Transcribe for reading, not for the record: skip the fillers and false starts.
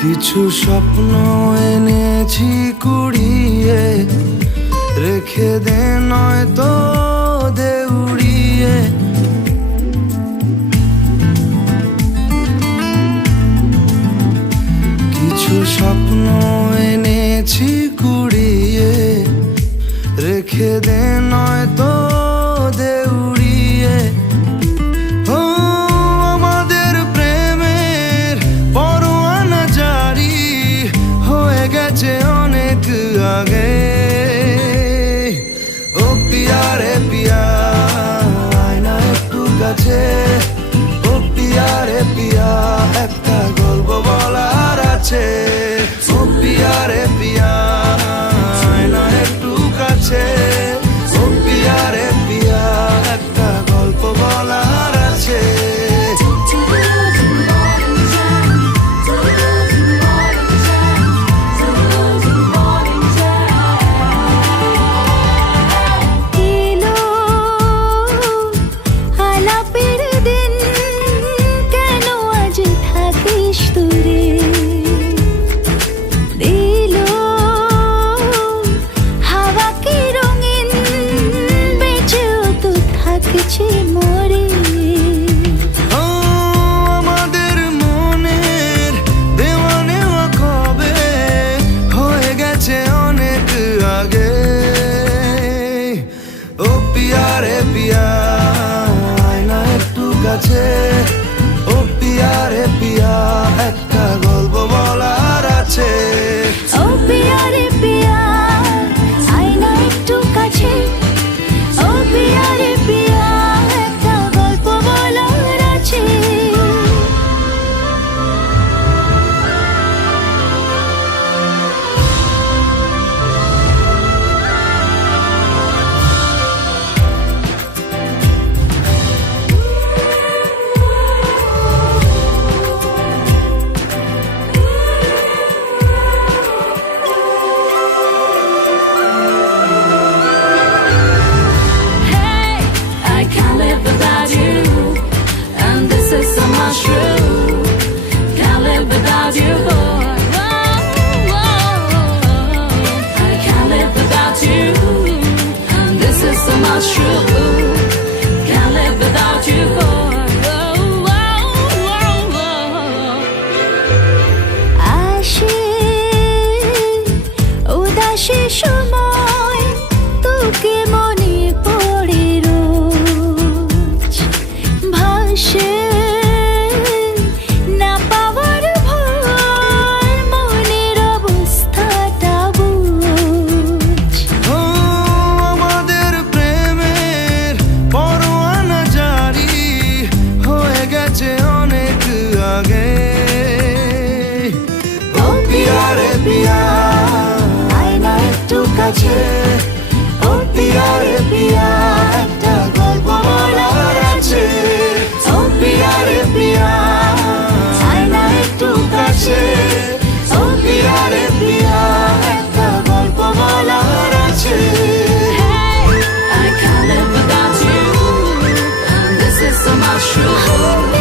কিছু স্বপ্ন এনেছি কুড়িয়ে, রেখে দে নয়তো দে উড়িয়ে। কিছু স্বপ্ন এনেছি কুড়িয়ে, রেখে দে নয়তো দে উড়িয়ে। ও আমাদের প্রেমের পরোয়ানা জারি হয়ে গেছে অনেক আগে। ও পিয়া রে পিয়া, আয় না একটু কাছে। ও পিয়া রে পিয়া, একটা গল্প বলার আছে। ও পিয়া রে পিয়া, আয় না একটু কাছে। ও পিয়া রে পিয়া, একটা গল্প বলার আছে। আমাদের মনের দেওয়া নেওয়া কবে হয়ে গেছে অনেক আগে। ও পিয়া রে পিয়া, আয় না একটু কাছে। ও পিয়া রে পিয়া, একটা গল্প বলার আছে। ও পিয়া রে পিয়া, আয় না একটু কাছে। ও পিয়া রে পিয়া, একটা গল্প বলার আছে। সময় তোকে মনে পড়ে রোজ, ভাসে না পাওয়ার ভয়, মনের অবস্থাটা বুঝ। ও আমাদের প্রেমের পরোয়ানা জারি হয়ে গেছে অনেক আগে। ও পিয়া রে পিয়া, কাছে। ও পিয়া রে পিয়া, একটা গল্প বলার আছে। ও পিয়া রে পিয়া, আয় না একটু কাছে। ও পিয়া রে পিয়া, একটা গল্প বলার আছে। I can't live without you, and this is so much true.